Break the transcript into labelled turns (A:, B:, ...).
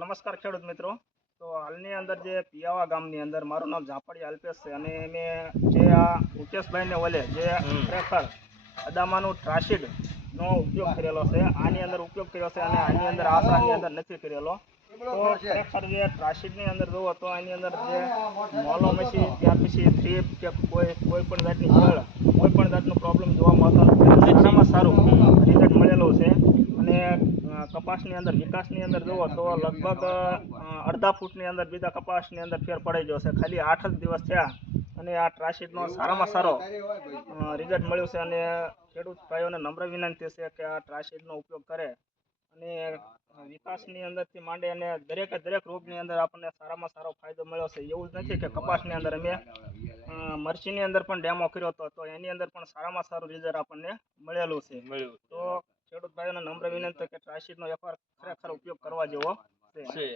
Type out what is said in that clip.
A: નમસ્કાર ખેડૂત મિત્રો તો હાલની અંદર જે પિયાવા ગામની અંદર મારું નામ ઝાપડિયા અલ્પેશ છે અને મેં જે આ મુકેશભાઈને ઓલે જે. ખરેખર અદામાનું ટ્રાસિડનો ઉપયોગ કરેલો છે આની અંદર ઉપયોગ કર્યો છે અને આની અંદર આશાની અંદર નથી કરેલો તો ખરેખર જે ટ્રાસિડની અંદર જુઓ તો આની અંદર જે મોલો મસી ત્યાર પછી થ્રીપ કે કોઈ કોઈ પણ જાતની જળ કોઈ પણ જાતનો પ્રોબ્લેમ જોવા મળતો નથી સારામાં સારું રિઝલ્ટ મળેલું છે અને અ, કપાસની અંદર વિકાસની અંદર જુઓ તો લગભગ અડધા ફૂટની અંદર બીજા કપાસની અંદર ફેર પડી ગયો છે. ખાલી આઠ જ દિવસ થયા અને આ ટ્રાશીટનો સારામાં સારો રિઝલ્ટ મળ્યું છે અને ખેડૂત ભાઈઓને નમ્ર વિનંતી છે કે આ ટ્રાશીટનો ઉપયોગ કરે અને વિકાસની અંદરથી માંડી અને દરેકે દરેક રોગની અંદર આપણને સારામાં સારો ફાયદો મળ્યો છે. એવું જ નથી કે કપાસની અંદર અમે મરચીની અંદર પણ ડેમો કર્યો હતો તો એની અંદર પણ સારામાં સારું રિઝલ્ટ આપણને મળેલું છે.
B: મળ્યું
A: તો નમ્ર વિનંતી કે ટ્રાસિડનો એકવાર ખરેખર ઉપયોગ કરવા જેવો
B: છે.